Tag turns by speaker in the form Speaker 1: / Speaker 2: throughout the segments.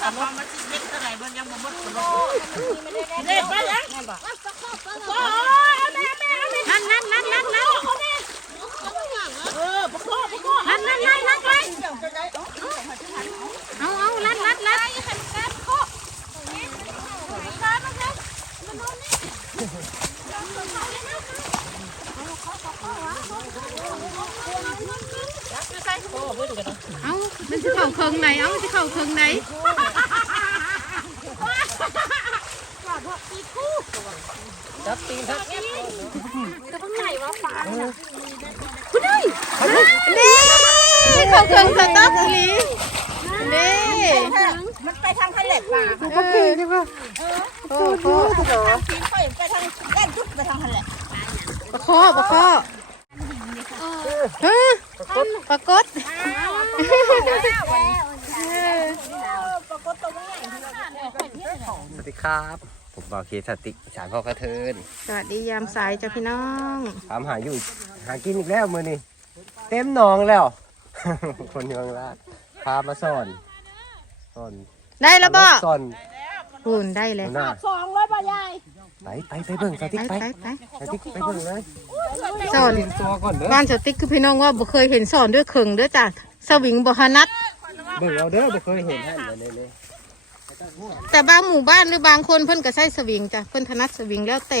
Speaker 1: ถ้าพอมาสิเม็ดเท่าไหร่เบิ่งยังบ่หมดเด็กไปยังโอ้ยเอาแม่แม่เอาแม่
Speaker 2: นั่นนั่นนั่นนั่นนั่น
Speaker 1: เออปะโคปะโค
Speaker 2: นั่นนั่นนั่นนั่นไปเอาเอาลัดลัดลัดเอา มันจะเข้าเครื่องไหนเอามันจะเข้าเครื่องไหน
Speaker 3: จับตีนครับ
Speaker 2: นี่เข้าเครื่องสต๊อกอีหลีนี่
Speaker 1: มันไปทางทะเลป่า
Speaker 2: เออโอ้โห
Speaker 1: ทีมค่อยไปทางแล่นจุดไปทางทะเล
Speaker 2: ปะคอปะคอเฮ้ยปรากฏ
Speaker 3: สวัสดีครับ ผมบาวเคสติสารพ่อกระเทิน
Speaker 2: สวัสดียามสายจ้ะพี่น้อง
Speaker 3: ถามหาอยู่หากินอีกแล้วมือนี่เต็มหนองแล้ว คนเมืองลาดพามาสอนสอน
Speaker 2: ได้แล้วบ่
Speaker 3: สอน
Speaker 2: หุ่นได้เลย
Speaker 3: หน้า
Speaker 1: สองร้อยบาทยาย
Speaker 3: ไปไปไปเบิ่งสติ๊กไป
Speaker 2: ไป
Speaker 3: สติ๊กไปเบิ่งเลย
Speaker 2: สอน
Speaker 3: ตรียมตัวก่อนเด้อ
Speaker 2: บ้านสติ๊กคือพี่น้องว่าบ่เคยเห็นสอนด้วยเข่งด้วยจ้ะ สวิงบ่ฮนัด
Speaker 3: เบิ่งเอาเด้อบ่เคยเห็นท่านเลยเลย
Speaker 2: แต่บางหมู่บ้านหรือบางคนเพิ่นก็ใช้สวิงจ้ะเพิ่นถนัดสวิงแล้วแต่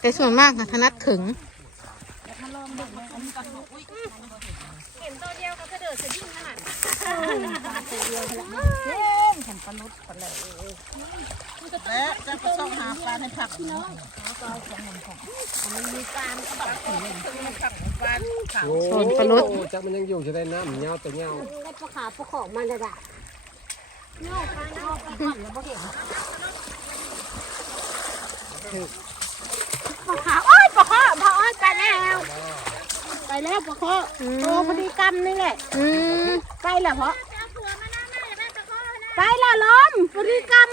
Speaker 2: แต่ส่วนมากนะถนัดขึง
Speaker 1: และจะไปส่องหาปลาในผักเนาะ
Speaker 3: โอ้
Speaker 2: สอนปลาลด
Speaker 3: จักมันยังอยู่จะได้น้ำเงาแต่เงา
Speaker 1: ปลาขาวโอ้ยปลาข้อปลาอ้อยไปแล้ว ไปแล้วปลาข้อโอ้พอดีกรรมนี่แหละ
Speaker 2: อืม
Speaker 1: ไปแล้วเพาะไปและล้มพอดีกรรม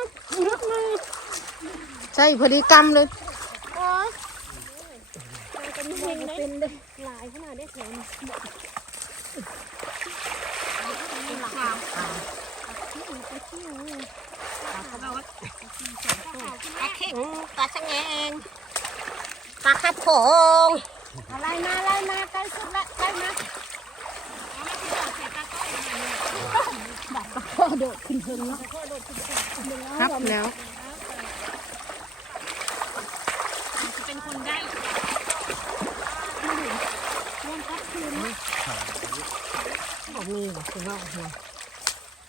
Speaker 1: รถมือ
Speaker 2: ใช่พอดีกรรมเลย
Speaker 1: โอ้ย
Speaker 4: ปลาดได้เข็งปลาชะแงงปลาคัดโขง
Speaker 1: อะไรมาอะไรมาใกล้สุดละใกล้มา
Speaker 2: ครับแล้ว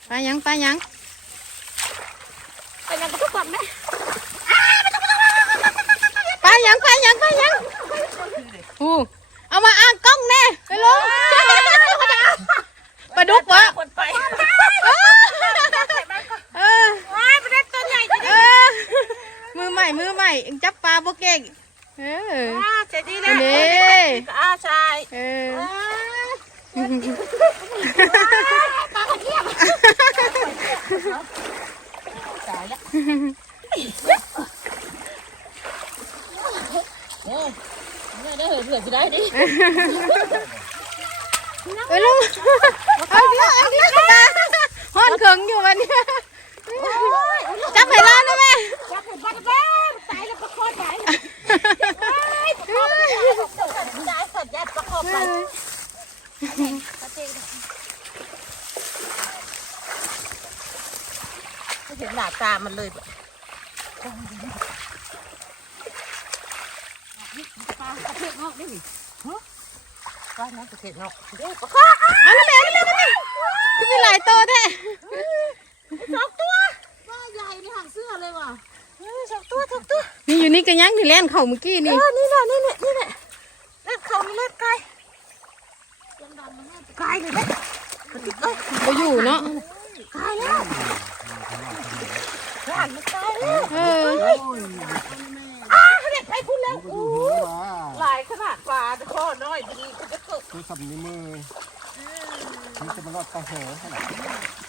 Speaker 2: ไปยังไปยัง
Speaker 4: ไปยังก็ทุกคนไหม
Speaker 2: ไปยังไปยังไปยังอู้เอามาอ้างกล้องแน่ไปลงปลาดุกวะ
Speaker 1: คนไป
Speaker 2: เออ
Speaker 1: ว้ายประเด็นตัวใหญ่จริง
Speaker 2: เออมือใหม่มือใหม่เอ็งจับปลาโบเก่ง เออ
Speaker 1: ว้าเจ๋ดีนะ
Speaker 2: นี่
Speaker 1: อาชาย
Speaker 2: เออ
Speaker 1: เนี่ยได้เหอะเผื่อจะได้ดิ
Speaker 2: เอ้ยลุงเอาอีกแล้วเอาอีกแล้วปลาห่อนเขิงอยู่วันเนี้ยจับไปล้านนะแม่
Speaker 1: จะถึงบ้านแม่ตายแล้วประคอตายประคอตา ยายสัตว์ยัดประคอไปเห็นหน้าตามันเลยแบบปลาประเภทนอกนี่ปลาน้ำประเภทนอกเด้ประคอ
Speaker 2: เอาละแม่เอาละแม่คือมีหลายตัวแท้
Speaker 1: สองตัวปลาใหญ่นี่ห่างเสื้อเลยว่ะสองตัวสองตัว
Speaker 2: นี่อยู่นี่กันยังนี่แล่นเข่าเมื่อกี้นี่
Speaker 1: นี่แหละนี่แหละนี่แหละเลือดเขานี่เลือดไก่ ไก่เลยเด้มันติดเลย
Speaker 2: บ่อยู่เนาะ
Speaker 1: ไก่แล้วหลานมันตายแล้ว
Speaker 2: เออ
Speaker 1: อ้าเด็กไปคุณแล้วโอ้หลายขนาดปลาข้อน้อยดีก็จะเกิด
Speaker 3: คือสับนิ้วมือมันจะมารอดตาเหอขนาด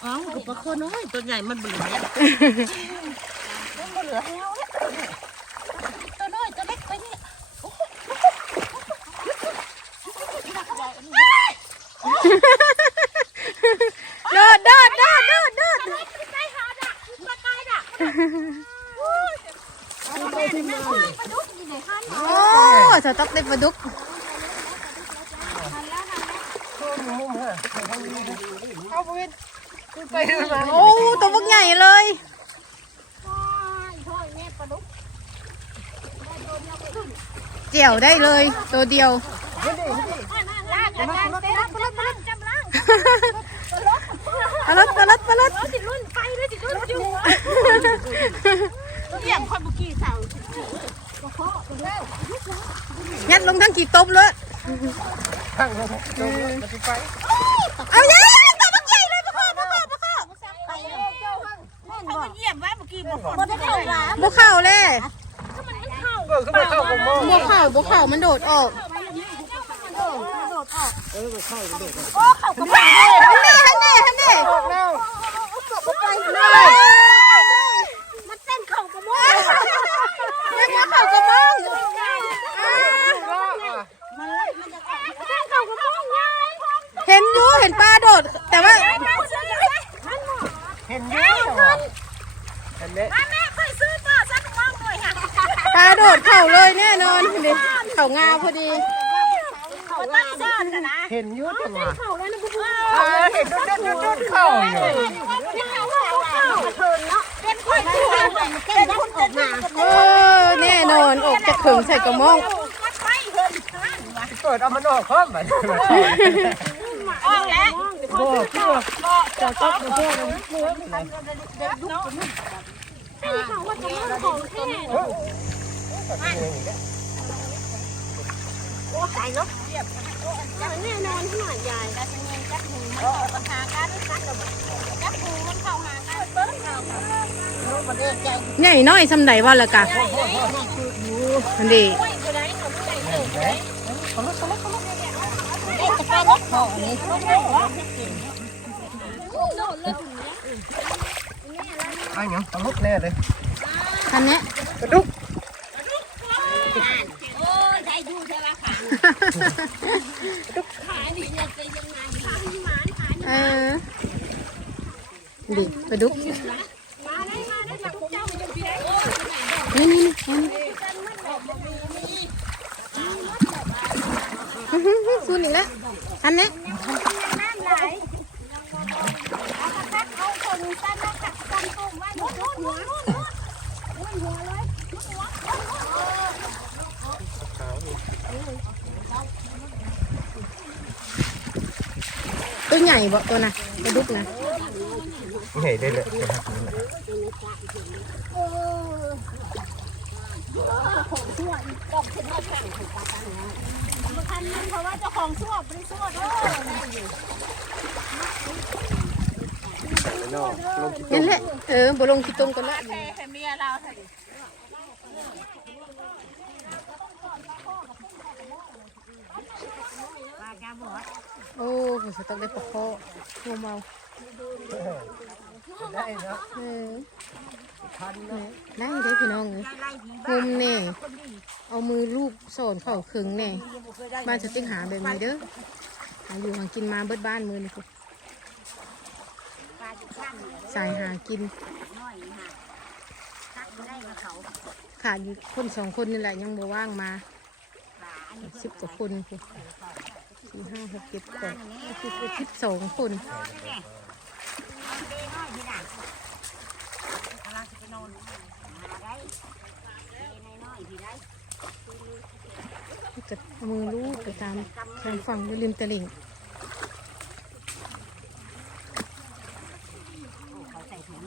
Speaker 1: เอ้าปลาข้อน้อยตัวใหญ่มันเบื่อเนี่ยมันเหลือแล้วน้อยตัวเล็กไปเนี่ย
Speaker 2: โดดโดดโดดโดดโดด
Speaker 1: ไปห
Speaker 2: จะต้องได้ปลาดุก โอ้ตัวบักใหญ่เลย เจียวได้เลย ตัวเดียวปลัดปลัดปลัดสิรุ่นไปลาลด
Speaker 1: เยี่ยมคนบุกี้สาว
Speaker 2: ยัดลงทั้งกี่ตบเลย
Speaker 3: ทั้งลงลงไป
Speaker 2: เอาเยอะตัวบักใหญ่เลยปลาข้อปลาข้อปลาข้อ
Speaker 1: เขามาเยี่ยมว่าเมื่อกี้บอก
Speaker 4: บ่ได้เข้าหลาม
Speaker 2: บุเข่าเลย
Speaker 3: เออขึ้น มาเข้าผมมอง
Speaker 2: บุเข่าบุเข่ามันโดดออก
Speaker 4: โอ้เขากับบ้น
Speaker 2: ฮันเน่ฮันเน่ฮันเน่
Speaker 4: มันเต้นเข้ากับบ้า
Speaker 2: ยังมาเข่ากระมัง
Speaker 4: เต้นเข้ากบบ้านยาย
Speaker 2: เห็นอยู่เห็นปลาโดด แต่ว่า
Speaker 3: เห็นยอะเห็นไหม
Speaker 1: แม่เคยซื้อต่อสักมองหน่อยค่ะ
Speaker 2: ป ลาโดดเข่าเลยแน่นอนดิเข่างาพอดี
Speaker 1: เขาตั้งซ่อนนะนะ
Speaker 3: เห็นเยอะจังหวะ
Speaker 4: เข้าแล้วนะบุ้
Speaker 3: เออเห็นดุดดุดดุดเข้าอยู่
Speaker 1: เป็นคนที่ว่า
Speaker 4: เต้นพุ่นออกมา
Speaker 2: เออแน่นอนออกจากถึงใส่กระม่อง
Speaker 1: มัดไปเฮิน
Speaker 3: เปิดเอามันออกพร้อมบัดนี้
Speaker 1: ออกแล้ว
Speaker 3: โบ้ขึ้นมา
Speaker 4: โอ้ตายเนาะแน่นอนขนาดยาย
Speaker 1: จับหูจับหูมันเข้าปัญหากันจับหูมันเข้าหากันเบิ้งเรา
Speaker 2: ใหญ่น้อยสำใดว่าละกะอันดี
Speaker 1: ไม่ก็ได้หนูไม่ได้
Speaker 4: เอ๊ะจะไปรถเขานี่
Speaker 3: ไอ้ยังตลกแน่เลย
Speaker 2: คันเนี้ย
Speaker 3: กระดุก
Speaker 1: โอ้ยได้ดู ใช่ไหมค่ะขานี่จะเป็นยังไงขาที่หมานขา
Speaker 2: เออดิปลาดุก
Speaker 1: มาได้มาได้จากเจ้ามันจะเพี้ย
Speaker 2: นี่นี่นี่สูนอีกแล้วอันเนี้ย
Speaker 1: น้ำไหลเอากระทักเอาคนตั้งแล้วกัดกันตุ้มไว้นู่นนู่นนู่นนู่น
Speaker 2: ตัวใหญ่บ่ตัวน่ะปลาดุกนะ
Speaker 3: ใหญ่ได้เลย
Speaker 1: คันนึงเพราะว่าเจ้าของชั่วบริสุทธิ์
Speaker 3: นอกลง
Speaker 2: นั่นแหละเออบ่ลงขี้ต้มกันละ
Speaker 1: แค่แค่เมียเราเถอะ
Speaker 2: โอ้ผมจะต้องได้ปลาคองัวเมา
Speaker 3: ได้เนาะ
Speaker 2: เออ
Speaker 3: ทันเนาะ
Speaker 2: ได้ได้พี่น้องเลยงมแน่เอามือลูบสอนเข่าขึงแน่บ้านจะติ้งหาแบบนี้เด้อหาอยู่หากินมาเบิดบ้านมือนี่คือสายหากินขาดอยู่คนสองคนนี่แหละยังบ่ว่างมาสิบกว่าคนคือ สี่ห้าหกเจ็ดแปดสิบสิบสองคนจะเอามือลูกไปตามทางฝั่งริมตลิ่งเขาใส่ถุง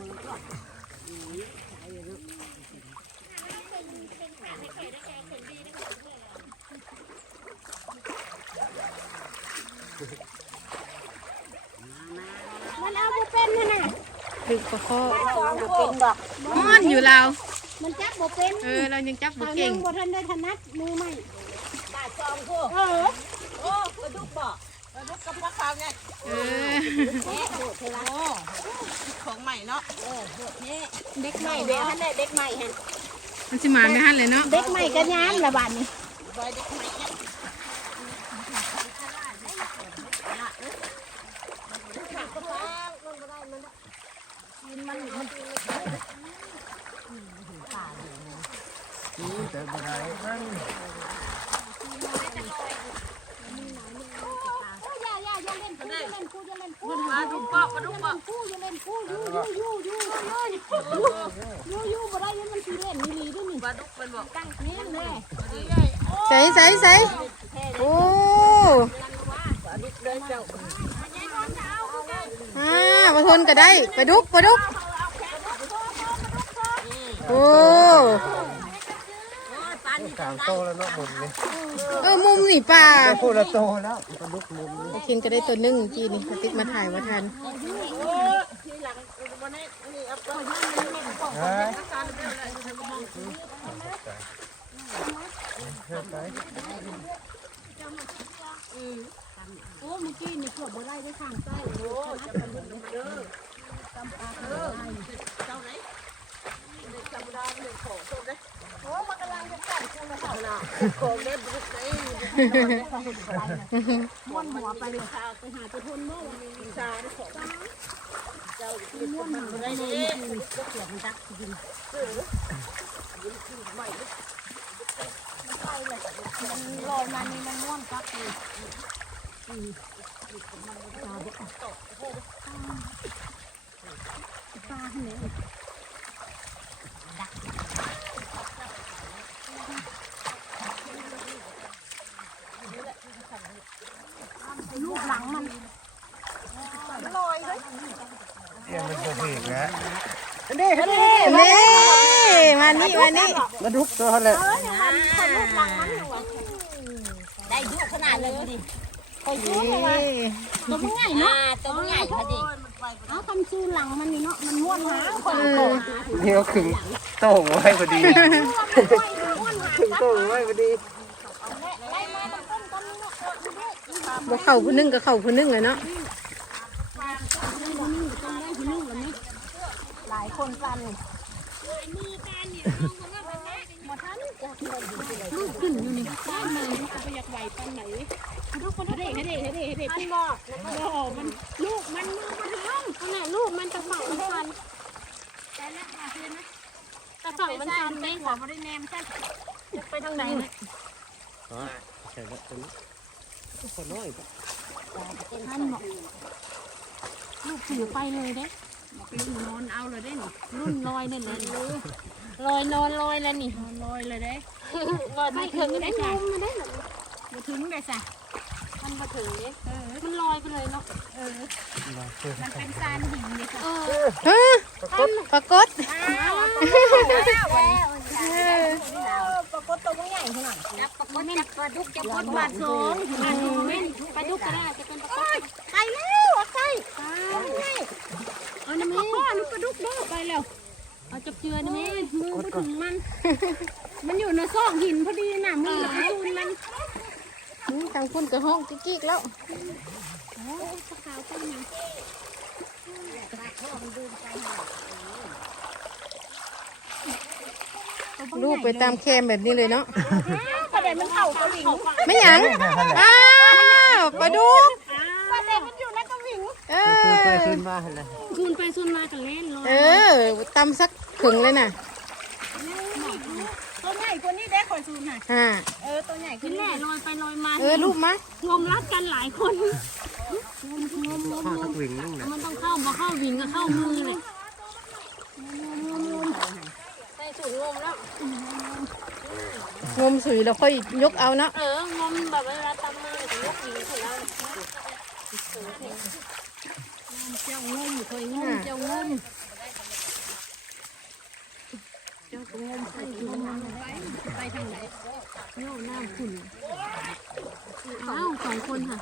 Speaker 4: มันเอาบ่เป็ นนั่นน่ะ
Speaker 2: ถึกประคอ
Speaker 4: บ่เป็นดอก
Speaker 2: ม้อนอยู่เรา
Speaker 4: มันจับบ่เป็น
Speaker 2: เออเรายังจับบ่
Speaker 4: เอา
Speaker 2: เก่
Speaker 4: งบ่ทันได้ถนัดมือใหม่
Speaker 1: ตาจอมคู่
Speaker 4: เออ
Speaker 1: โอ้กระดุกบ่กระดุกกับปลาขาวไง
Speaker 2: เออ
Speaker 1: โอ้ของใหม่เนาะ
Speaker 4: เด็กใหม่เด้อท่านได้เด็กใหม่ฮะ
Speaker 2: มันสิมาไม่หันเลยเนาะ
Speaker 4: เด็กใหม่ก็ยามละบาดนี้
Speaker 1: เด็กใหม่ มันมันอู้
Speaker 3: แต่บ่ได้นั่น
Speaker 1: มันมาดูปอมาดูปอ
Speaker 4: กคู่ยังเล่นคู่ยู่ยู่ยู่ยู่ยู่ยู่บ่ได้ยังมันสีเล่นนี่ลีด้วยนี่
Speaker 1: มาดูมันบอก
Speaker 4: ตั้งนี่แม่
Speaker 2: ใส่ใส่ใส่โอ้ อ่ามาทนก็ได้ไปดุกไปดุกโอ้
Speaker 3: สามโตแล้วเนาะมุมนี้
Speaker 2: เออมุมนี่ป่า
Speaker 3: พูดละโตแล้วปลาดุกมุมนี้
Speaker 2: โอเคนก็ได้ตัวหนึ่งจีนี่มาติ๊กมาถ่ายมาทัน
Speaker 3: เฮ้ย
Speaker 4: โอ้เมื่อกี้นี่พวกบ่ได้ได้ทางใต้โอ้จะมันเด้อตำปลาเด้อเจ้าไหนจำได้เลยขโทษเด้โอ้มันกำลังจะกัดคุณนะเขาน่ะของเด็ดบุกได้ม้วนหัวไปเลยค่ะไปหาตัวทนเมื่อวันนี้ชาได้ขอเจ้าม้วนหัวได้เลยก็เสียนจักกิน รอมานี่มันม้วนกักเลยปลาเนี่ยลูกหลังมันลอยเลย
Speaker 3: เอียงเป็นตัวผีแล้ว
Speaker 2: นี่มานี่มานี่
Speaker 3: ปลาดุกตัวเท่าไหร่
Speaker 4: มันคน ลูกหลังมันอยู่อะได้ยุขนาดเลยดิไปยุเลยว่ะตัวมันใหญ่เนาะตัวมันใหญ่พอดีเอาคำซูหลังมันนี่เนาะ มันม้วนหางคนละตัว
Speaker 3: นี่ก็ขึงโต่งไว้พอดีขึงโต่งไว้พอดี
Speaker 4: ไล่มาต้นต้นเนาะ
Speaker 2: บ่เข่าผู้หนึงกับเข่าผู้หนึงเลยเนาะ
Speaker 4: หลายคนกัน
Speaker 5: ลูกขึ้นอยู่นี่บ้านมันจะไปันไหนทุกคนเด็กเด็กเด็กเด็ก
Speaker 4: มันบอก
Speaker 5: บ่มันลูกมันมือมันห้องขนาดลูกมันตะเข่ามันชันตะเข่ามันชันไม่หัวมันได้แนมชันจะไปทางไหนเนี่ย
Speaker 3: อ๋อใช่แล้วตัวนี้คนน้อยปะ
Speaker 5: ท่านบอกลูกถือไปเลยเด้บอกลูกนอนเอาเลยได้หนิรุ่นลอยนั่นเลยลอยนอนลอยแล้วนี่ลอยเลยเด้ลอยไม่ถึงได้จ้ะมาถึงได้จ้ะมันมาถึงเด้มันลอยไปเลยเนาะ เออ มันเป็นซานหินเลยค่ะ
Speaker 2: ฮะปรากฏ
Speaker 4: ปรากฏตัวมันใหญ่ขนาด
Speaker 5: จับปลาปจับปลาดุกจับปลาบาดสองบาดสองเล่นปลาดุกก็ได้จะเป็นปลาป
Speaker 4: ไปแล้วอะใกล้
Speaker 5: เอาน้ำมันก้อนปลาดุกเด้อไปแล้วเอาจับเจือนะแม่มือไปถึงมัน มันอยู่ในซอกหินพอดีน่ะมือไปจูนมัน
Speaker 2: อืม ทางพุ่นกับห้องกิ๊กๆแล้ว
Speaker 5: ขาวต้นยัง
Speaker 2: ลูกไปตามแคมแบบนี้เลยเนาะ
Speaker 4: ประเด็นมันเข่าตัวหลิง
Speaker 2: ไม่หยังอ้าวปลาดุก
Speaker 4: ประเด็นมันอยู่ในกระหวิง
Speaker 2: เอ
Speaker 3: คือไป
Speaker 2: อ
Speaker 3: ขึ้นมาเห็นไหม
Speaker 5: จูนไปจูนมากันเล่นลอย
Speaker 2: เออตำสักขึงเลยน่ะ
Speaker 4: ตัวใหญ่กว่านี้ได้ ขอยซูนค่ะ
Speaker 2: อ่า
Speaker 4: เออตัวใหญ่ก
Speaker 5: กิ
Speaker 4: ว่านนี้
Speaker 5: แหล่ลอยไปลอยมา
Speaker 2: เออลูกมะ
Speaker 5: งมรัดกันหลายคนงมงมงม
Speaker 3: ข้าวตะวิ่งนึงนะ
Speaker 5: มันต้องเข้ามาเข้าวิ่งก็เข้ามือเลย
Speaker 4: ใส่สูงงมแล้ว
Speaker 2: งมสุยแล้วค่อยยกเอาเนาะ
Speaker 5: เอองมแบบเวลาตำมือถึงยกวิ่งถึงแล้วเจ้างมเคยงมเจ้างมเจ้าก็งม ไปงมไปไปทางไหนเน่าน้ำขุ่นอ้าวสองคนค่ะ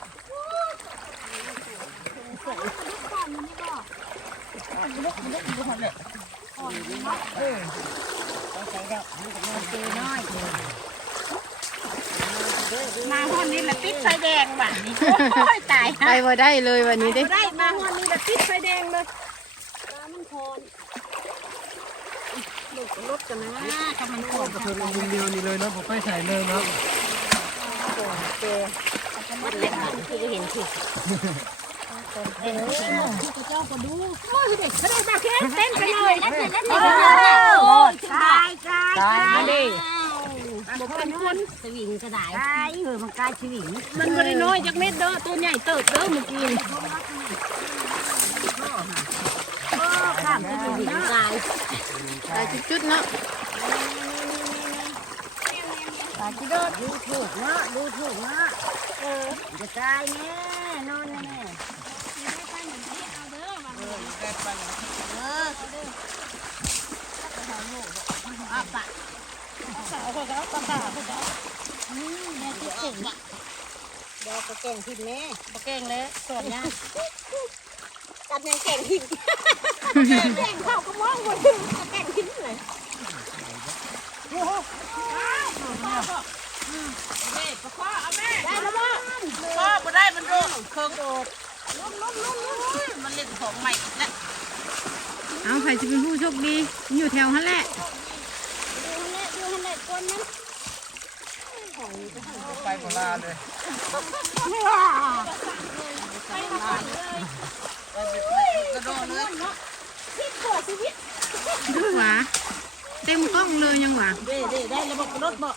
Speaker 4: มาห้องนี้ละติดไฟแดงว่ะนี่โอ้ยตาย
Speaker 2: ไปบ่ได้เลยวันนี้เด้
Speaker 4: ได้มาห้องนี้ละติดไฟแดงเลย
Speaker 5: มันโคน
Speaker 4: รถกันนะถ้ามันโคตร
Speaker 3: ก็คือมุมเดียวนี่เลยนะผมไปใส่เลยเนาะ
Speaker 4: มันเล็กมันคือเห็นสิ
Speaker 5: เจ้าก็ดู
Speaker 4: โอ้ยเด็กเขาได้มาแค่เต้นไปเลยเต้นเต้นโอ้ยตายตายตายดิบอกเป็นคนสวิงก็ได้ตายเออมันกลายสวิง
Speaker 5: มันบริน้อยจากเม็ดเด้อตัวใหญ่เติบเด้อเมื่อกี้
Speaker 4: ข้ามไปอยู่หินทราย
Speaker 2: ตายจุดๆเนาะ
Speaker 4: ปาจิโดดดูถูกเนาะดูถูกเนาะเออจะตายแน่นอนแน่บอกก็เก่งผิดแม่
Speaker 1: บ่เก่งเลยสอนยาก
Speaker 4: จับยังเก่งผิด เก่งเขาก็มองคนเก่งผิดเลย
Speaker 1: แม่ประคอเอาแม่ได้แล้วบ่พ่อบ่ได้มันโดนเครื่องโดดมันเล่นของใหม่อีกแล้ว
Speaker 2: เอาใครจะเป็นผู้โชคดีอยู่แถวฮั่นแหละ
Speaker 4: ดูฮันเล่ดูฮันเล่ก้นนั้น
Speaker 3: ไปโบราณเลย
Speaker 1: กระโดดเลย
Speaker 4: ที่ตัวชีวิต
Speaker 2: ดูหวะเต็มกล้องเลยยังหวะ
Speaker 1: เด้เด้ได้แล้วบ่กระโดดบ่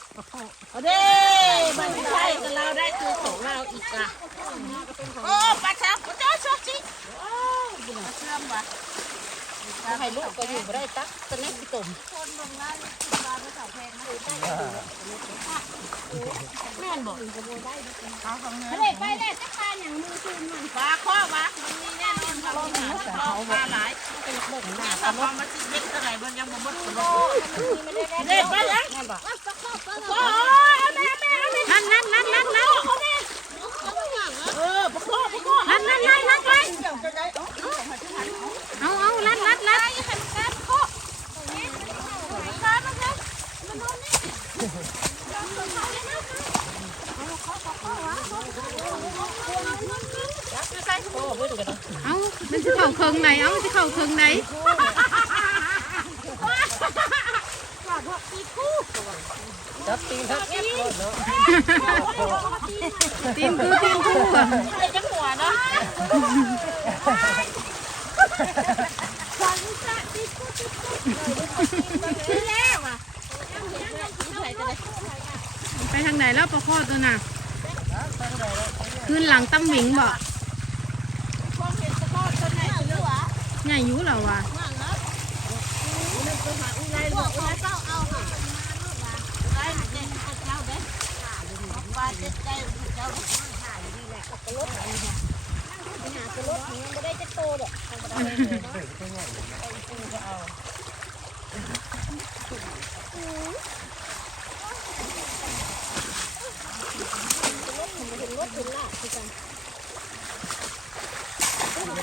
Speaker 1: เอาเด้มันไม่ใช่กับเราได้คือของเราอีกอะโอ้ปลาช้างปลาช้างสิโอ้บุญเชื่อมว่ะ
Speaker 4: ให้ลูกก็อยู่บ่ได้ตักตะเน็กตุ่ม
Speaker 1: แม่นบอก
Speaker 4: เล่ไปเล่จักการอย่างมือคืนมัน
Speaker 1: ปลาข้อวะมันมีแน่นอนปลาข้อปลาหลายเป็นเบิ่งหน้าปลาข้อมันสิเม็ดเท่าไหร่มันยังบ่หมดเด็ดไปยัง
Speaker 4: แม่บอก
Speaker 1: โอ้ยแม่แม่แม่
Speaker 2: นั่นนั่นนั่นนั่นนั่น
Speaker 1: เออปลาข้อปลาข้อ
Speaker 2: นั่นนั่นนั่นนั่นไปเอาเอาลัดลัดลัด เอ้ามันจะเข่าเคิงไหนเอ้ามันจะเข่าเคิงไหน
Speaker 3: จับตีนทับก่อนเนาะ
Speaker 2: ตีนกูตีนกูอะ
Speaker 1: ไอ้จังหัวเนาะ
Speaker 5: ตีคู่ตีคู่
Speaker 1: ตีแล้วอะ
Speaker 2: ไปทางไหนแล้วปลาข้อตัวน่ะคืนหลังตั้มหวิงบ่ ใหญ่อยุเหรอวะ
Speaker 1: ปลาเจ็ดใจเจ้า
Speaker 4: ไม่ได้จะโตดอก
Speaker 1: ป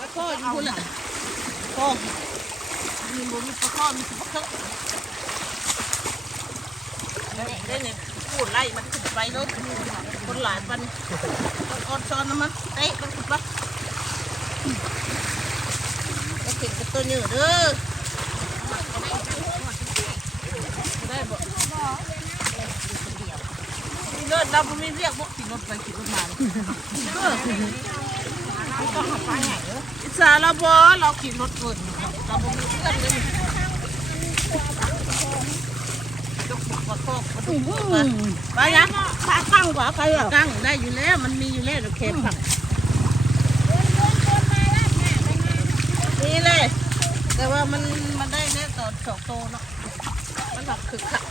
Speaker 1: ลาข้ออยู่พุ่นละข้อมีบ่มีปลาข้อมีปลาข้อได้เนี่ยพูดไล่มันขึ้นไปเลยคนหลายปันออนซ้อนน้ำมันเตะมันขึ้นไปก็เก่งกับตัวเหนือเด้อได้บ่ มีรถเราไม่เรียกพวกขี่รถไปขี่รถมาเอออิสาเราบอเราขี่รถเกินเราบ่มีเพื่อนเลยยกบุกกระโคกกระดูกมาไปยัง
Speaker 4: ปลาตั้งกว่าใครอะ
Speaker 1: ตั้งได้อยู่แล้วมันมีอยู่แล้วเดี๋ยวเข็มผักนี่เลย แต่ว่ามันมันได้แค่ตอนสองโตเนาะมันแบบคึกคัก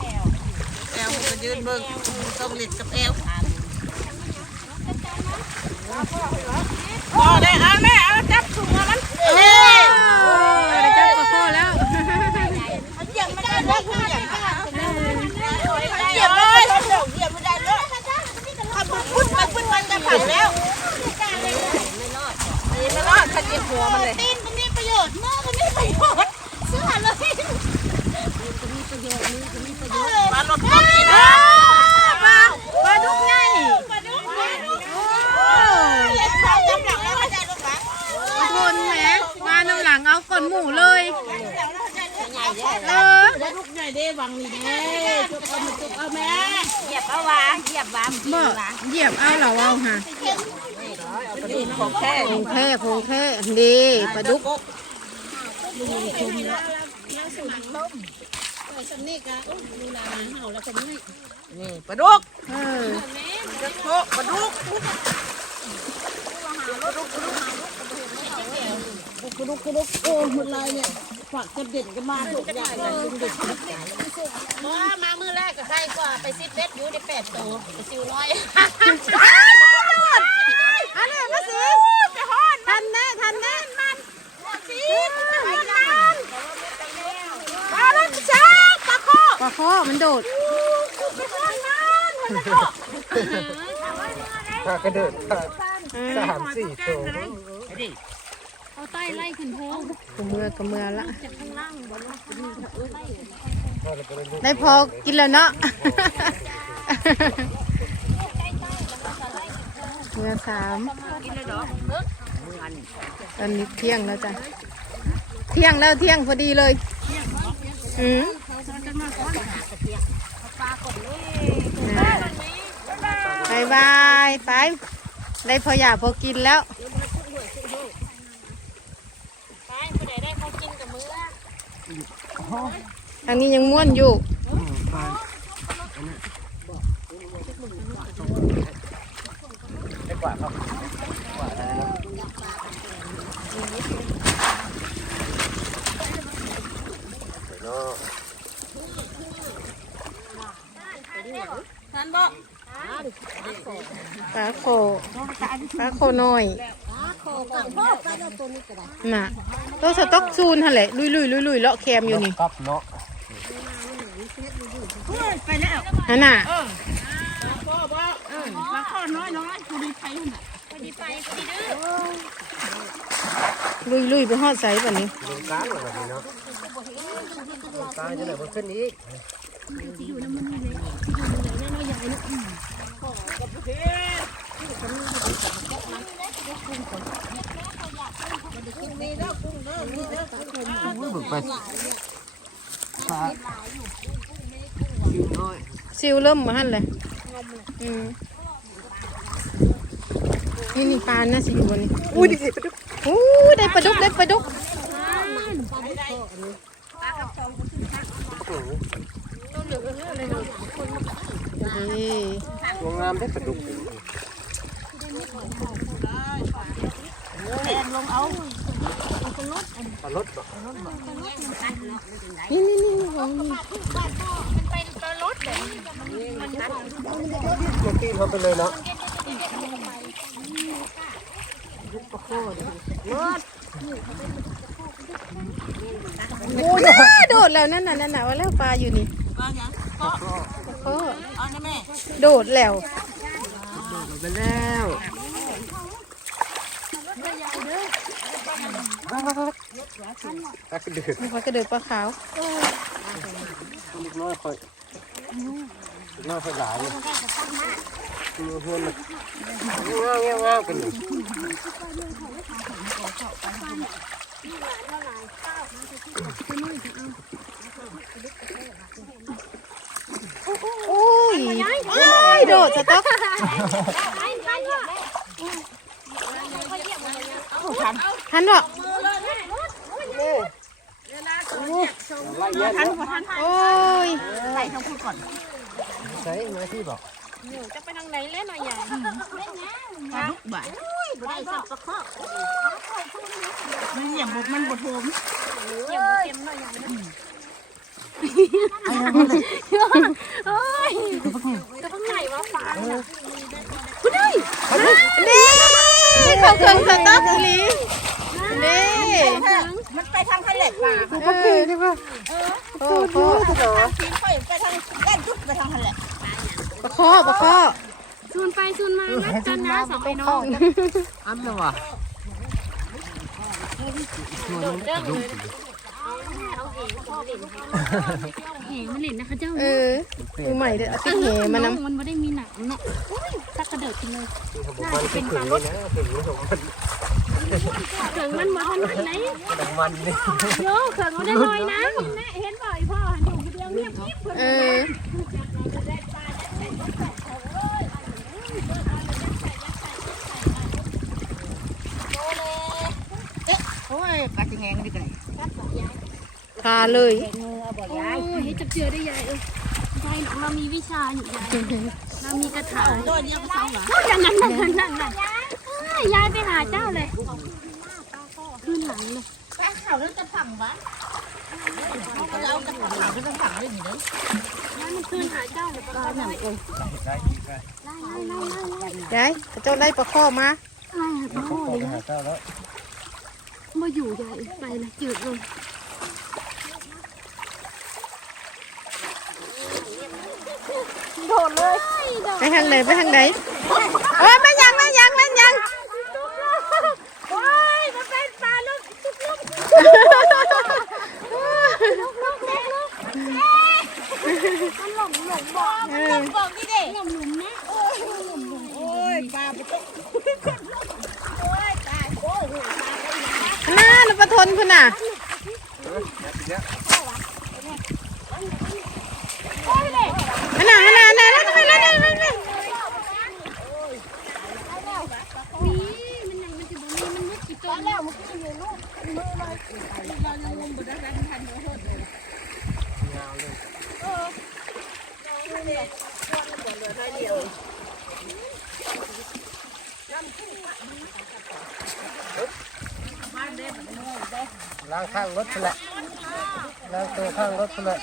Speaker 1: แอลมัน ก็ยืนเบิ่งต้องหลิดกับแอลพอได้เอาแม่เอาจับถุงมามันเอ้ย
Speaker 2: ไปจับปลาข้อแล้ว
Speaker 1: เหยียบไม่ได้เลยเหยียบไม่ได้เหยียบเลยเหยียบไม่ได้เลยถ้ามันพุ่นไปพุ่นมันจะผ่านแล้วไม่รอดไม่รอดถ้าเหยียบหัวมันเลย
Speaker 4: ตีนก็มีประโยชน์มือก็มีประโยชน์เสื้อเลย
Speaker 1: ปลาหลดต้นกิน นะ
Speaker 2: ปลาปลาดุกใหญ่
Speaker 1: เล็กเขาจำหลังแล้วเข้าใจลูกหลาน
Speaker 2: ปลาทนแหมมาน้ำหลังเอาก้นหมูเลยเออ
Speaker 1: ลูกใหญ่เด้วังนี่เด้จุกเอามาจุกเอาแม่
Speaker 4: เหยียบเอาวางเหยียบวาง
Speaker 2: บ่เหยียบเอาเหรอเอาฮะ
Speaker 1: ของแค่
Speaker 2: โคงแค่โคงแค่ดีปลาดุก
Speaker 4: สำนีกะดูแลหมาเห่าแล้วก็ไม่
Speaker 1: นี่ปลาดุก
Speaker 2: เออ
Speaker 1: จะโคปลาดุก
Speaker 4: กระดุกกระดุกโอ้หมดเลยเนี่ยฝากจะเด็ดกันมาถูกอย่างเลยเด็ด
Speaker 5: บ่มามือแรกก็ใครกว่าไปซิปเบ็ดอยู่ได้แปดตัวไปซิวน้อย
Speaker 2: อันนี้มาสิทันแน่ทันแน่มัน
Speaker 1: สีไปนั่นปลาลันช้าปลาโค
Speaker 2: ปลาคอมันโดด
Speaker 3: ถ้ากระเดิดสามสี่ตัว
Speaker 5: เอาใต้ไล่ขึ้นเทิง
Speaker 2: กระเมือกระเมือละ
Speaker 5: จากข้างล่างบนล่างไล่
Speaker 2: ได้พอกินแล้วเนาะเมือสามตอนนี้เที่ยงแล้วจ้ะเที่ยงแล้วเที่ยงพอดีเลยอืม บายบายไปได้พออยากพอกินแล้ว
Speaker 5: ไปผู้ใดได้เขากินกับมือ
Speaker 2: ทางนี้ยังม้วนอยู่
Speaker 3: ได้กว่าครับ
Speaker 1: ท่าน บอก
Speaker 2: ปลาโคปลาโคน้อย
Speaker 4: พ่อไปแล้วตัวนี้ก็ได้
Speaker 2: น่ะตัวสต๊อกซูนหั่นแหละลุยลุยลุยลุยเลาะแคมอยู่นี่
Speaker 3: ครับเนาะ
Speaker 1: ไปแล้ว
Speaker 2: นั่นน่ะ
Speaker 1: พ่อบอกเออปลาข้อน้อยน้อยกูดีไปหุ่น
Speaker 5: พอดีไปพอดีเด้อ
Speaker 2: ลุยลุยไปหอดใสแบบนี้
Speaker 3: ตรงกลางแบบนี้เนาะตรงกลางจะไหนบนขึ้นอีก
Speaker 1: มีแล้วกุ้งเด้อมีเด้ อุ้
Speaker 3: ยบึกไปปลาชิวน้อย
Speaker 2: ซิวเริ่มมาหั่นเลยอืมนี่นี่ปลาน่าสิอยู่บนนี้อุ้ยได้ปลาดุกอู้ได้ปลาดุกได้ปลาดุก นี่
Speaker 3: ตัวงามได้ปลาดุก
Speaker 1: แทนลงเอา
Speaker 3: ปลารถบ่
Speaker 2: นี่นี่นี่ของนี่
Speaker 5: มันไปตลอดเลยมันนัด
Speaker 3: มันตีเขาไปเลยเนาะ
Speaker 2: ว้าโดดแล้วนั่นน่ะนั่นน่ะว่าแล้วปลาอยู่นี่
Speaker 1: ปลาหยังเพาะ
Speaker 2: โอ้
Speaker 1: เอานะแม่
Speaker 2: โดดแล้ว
Speaker 3: ไปแล้วปลากระเดือด
Speaker 2: ปลากระเดิดปลาขาว
Speaker 3: เล็กน้อยค่อยเล็กน้อยค่อยหลายเลยมือเพื่อนมันงาวงาวงาวกันอยู่
Speaker 2: โอ้ยโอ้ยโดดสต๊อกทันเหรอ
Speaker 3: ไล่เย็น
Speaker 2: โอ้ย
Speaker 1: ใส่ทั้งพูดก่อน
Speaker 3: ใส่มาที่บอก
Speaker 5: จะไปทางไหนเล่นหน่อยใหญ่
Speaker 1: ปลาดุกบ่าย
Speaker 4: ได้สับตะข้อ
Speaker 1: มันอย่างบุกมันบดโฮม
Speaker 5: เยี่ยมเค็มหน่อยใหญ่ จะเพิ่งไหนวะฟ้า
Speaker 2: นี่เขาเครื่องสต๊อกอีหลีนี่
Speaker 1: มันไปทางทะเลปลา
Speaker 2: เออโอ้โห
Speaker 1: ทีค่อยไปทางด้านทุกไปทางทะเล
Speaker 2: ปลาข้อปลาข้อ
Speaker 5: ซูนไปซูนมานัดกันนะสองไอ้น้อง
Speaker 3: อ้ำแล้ววะ
Speaker 5: โดดเด้งเลยเหงมันเล่นนะคะเจ้า
Speaker 2: เออดูใหม่เด้อเอาติ๊กเหมานำ
Speaker 5: มันไม่ได้มีหนังเนาะสักกระเดิดกินเลย
Speaker 3: มันเป็นขึงนี่นะขึงนี่ของมัน
Speaker 5: เขิงมันมาทันไหน
Speaker 3: แต่มันนี่
Speaker 5: โยเขิงมันได้ลอยน้ำเห็นบ่อยพ่ออยู่คนเดียวเงียบยิบ
Speaker 2: เออ
Speaker 1: โอ้ยปลาจิงแงงดิไก่
Speaker 2: พาเลย
Speaker 4: เงือบบอก
Speaker 5: โอ้
Speaker 4: ยาย
Speaker 5: ยให้จับเจือได้ยายเออยายเรามีวิชาอยู่ยายเรามีกระถาง
Speaker 1: ตัวเนี้ยมันซ้ำเหรอ
Speaker 5: อย่างนั้นนั่นนั่นนั่นนั่นยายไปหาเจ้าเลยขึ้นหลังเลย
Speaker 1: ป้าเขาเรื่องกระถังบ้านเขาเอากระถังหลังกระถังเลยนี่เด้อ
Speaker 5: ยายมันขึ้นหาเจ้าเลยปลาหนังเอง
Speaker 3: ได้ดีได้
Speaker 5: ไล่ไล่ไล่ไล่ไล่
Speaker 2: ยายพระเจ้าได้ปลาข้อมา
Speaker 5: ไล่หาพ่อ
Speaker 3: ขอ
Speaker 5: เลย
Speaker 3: ไปหาเจ้าแล้ว
Speaker 5: มาอยู่ยายไปเลยจืดเลย
Speaker 2: ไปทางไหนไปทางไหนโอ้ยไม่ยังไม่ยังไม่ยัง
Speaker 5: โอ้ยมันเป็นปลาลูกลูกลูกมันหลงหลงบ่อ
Speaker 2: เออ
Speaker 1: บอกนี่เด้
Speaker 5: หลงหลุมนะ
Speaker 1: โอ้ยหนุ่มโอ้ยปลาไปต้องโอ้ยตาโอ้ยปลาไปห
Speaker 2: น่าน่ะปลาทนคุณน่ะอันน่ะอันน่ะอันน่ะแล้วทำไมแล้วเนี่ยมันเนี่ย
Speaker 5: มีมันยังมันจะบ่มีมันมุดกี่ตัวแล้วมันก็อยู่ลูก
Speaker 3: ล้างข้างรถแหละล้างตัวข้างรถแหละ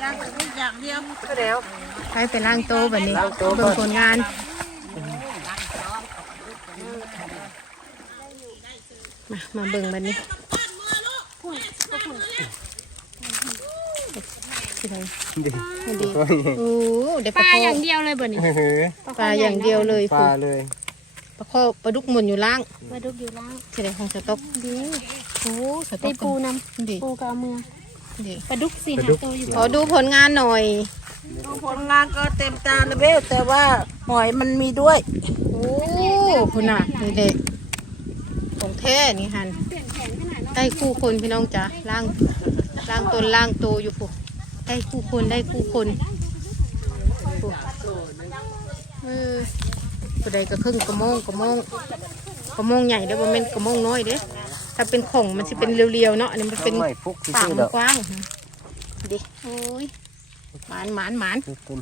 Speaker 1: อย่างนี้อย่างเดียว
Speaker 3: ก็เดี๋ยว
Speaker 2: ไปไปล้างโต๊ะแบบนี้
Speaker 3: ล้างโต๊ะ
Speaker 2: เบิ่งผลงานมามาเบิ่งแบบนี้ ที่ไหน
Speaker 3: ดี
Speaker 2: ไม่ดีโอ้เด็ก
Speaker 5: ป
Speaker 2: ปลา
Speaker 5: ลา
Speaker 2: ข้อ
Speaker 5: อย่างเดียวเลยบ่นี่
Speaker 3: เฮ้ย
Speaker 2: ปลาอย่างเดียวเลย
Speaker 3: ปลาเลย
Speaker 2: ปลาข้อปลาดุกหมุนอยู่ล่าง
Speaker 5: ปลาดุกอยู่ล่าง
Speaker 2: ที่ไหนของสต๊อก
Speaker 5: ดี
Speaker 2: โอ้ส
Speaker 5: ไป
Speaker 2: ต๊อก
Speaker 5: ปูน
Speaker 2: ดีำ
Speaker 5: ปูกาเมือง
Speaker 2: ดี
Speaker 5: ปลาดุกสี่หาตัวอยู่
Speaker 2: ขอดูผลงานหน่อย
Speaker 1: ดูผลงานก็เต็มตาเลยเบ้แต่ว่าหอยมันมีด้วย
Speaker 2: โอ้คุณน่ะนี่เด็กของแท้นี่ฮัน
Speaker 5: เปลี่ยนแขนขนาดนั้น
Speaker 2: ได้คู่คนพี่น้องจ๋าล่างล่างตนล่างโตอยู่ปุ๊ ได้คู่คนได้คู่คนปุ๊เออผู้ใดก็ครึ่งกระโมงกระโมงกระโมงใหญ่เด้อบ่แม่นกระโมงน้อยเด้อถ้าเป็นของมันสิเป็นเรียวๆเนาะอันนี้มันเป็น
Speaker 3: ไม่ฟุก
Speaker 2: ปาก
Speaker 3: ซื่อ
Speaker 2: มั
Speaker 3: ๆ
Speaker 2: น
Speaker 3: ดอก
Speaker 2: กว้างดิโอ้ยหมานหมานหมาน
Speaker 3: คือคุณ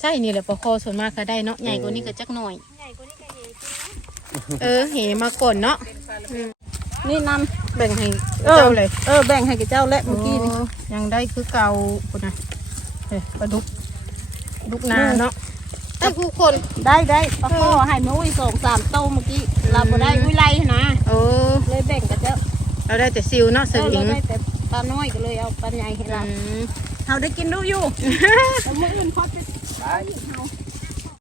Speaker 2: ใช่นี่แหละปลาคอส่วนมากก็ได้เนาะใหญ่กว่านี้ก็จักหน่อย
Speaker 5: ใหญ่กว่านี้ก็เยอะ
Speaker 2: เออเหมาก่อนเนาะ
Speaker 1: นี่น
Speaker 2: แบ่งให้ำ
Speaker 1: เออ
Speaker 2: เจ้าเลย
Speaker 1: เออแบ่งให้กับเจ้าและเมื่อกี้นี่
Speaker 2: โยังได้คือเก่าคนนะเอ้ยปลาดุกดุกนาเนาะได้คู่คน
Speaker 1: ได้ได้ปลาข้อให้มาอุ้ยสองสามโตเมื่อกี้เราบ่ได้อุ้ยไล่นะ
Speaker 2: โอ้
Speaker 1: เลยแบ่งกับเจ้า
Speaker 2: เราได้แต่ซิวเนาะส
Speaker 1: เออ
Speaker 2: วิ
Speaker 1: เรา
Speaker 2: ง
Speaker 1: ได้แต่ปลาน้อยก็เลยเอาปลาใหญ่ให้เรา
Speaker 2: อืม
Speaker 1: เราได้กินดูอยู่แล้วมื้ออื่นพอจะ
Speaker 3: ไป